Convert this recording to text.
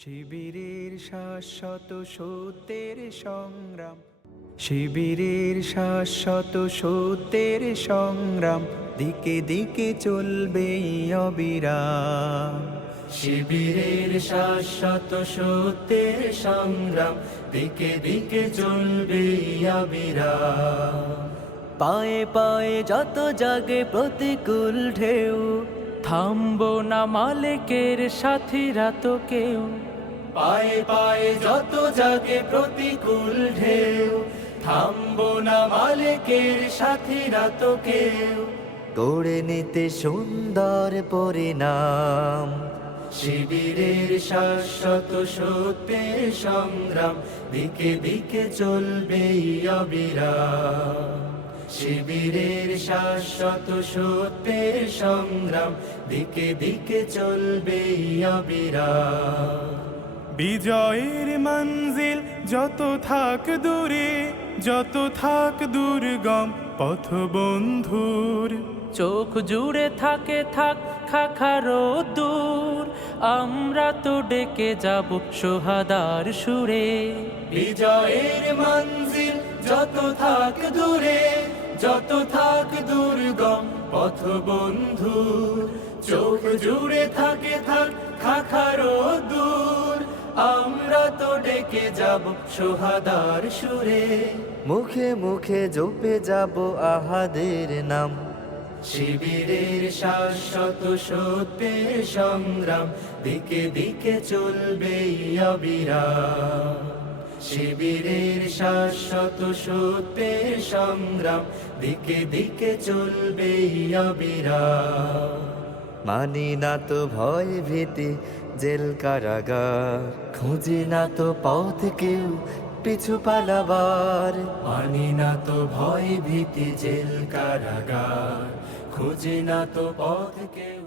শিবিরের শাশ্বত সত্যের সংগ্রাম, শিবিরের শাশ্বত সত্যের সংগ্রাম, দিকে দিকে চলবে অবিরাম। শিবিরের শাশ্বত সত্যের সংগ্রাম, দিকে দিকে চলবে অবিরাম। পায়ে পায়ে যত জাগে প্রতিকূল ঢেউ, থামবো না মালিকের সাথীরা তো কেউ। পায়ে পায়ে যত জাগে প্রতিকূল ঢেউ, থামবো না মালিকের সাথীরা তো কেউ। গড়ে নিতে সুন্দর পরিণাম। শিবিরের শাশ্বত সত্যের সংগ্রাম, দিকে দিকে চলবে অবিরাম। শিবিরের শাশ্বত সত্যের সংগ্রাম, দিকে দিকে চলবে অবিরাম। বিজয়ের মঞ্জিল যত থাক দূরে, যত থাক দুর্গম পথ বন্ধুর, চোখ জুড়ে থাকে থাক খাখারো দূর, আমরা তো ডেকে যাব সোহাদার সুরে। বিজয়ের মঞ্জিল যত থাক দূরে, যত থাক দুর্গম পথ বন্ধু, চোখ জুড়ে থাকে থাক খাখারো দূর, আমরা তো ডেকে যাব সোহাদার সুরে। মুখে মুখে জপে যাব আহাদের নাম। শিবিরের শাশ্বত সত্যের সংগ্রাম, দিকে দিকে চলবে অবিরাম। শিবিরের শাশ্বত সত্যের সংগ্রাম, দিকে দিকে চলবে অবিরাম। মানি না তো ভয় ভীতি জেল কারাগার, খুঁজি না তো পথ কেউ পিছু পালাবার। মানি না তো ভয় ভীতি জেল কারাগার, খুঁজি না তো পথ কেউ।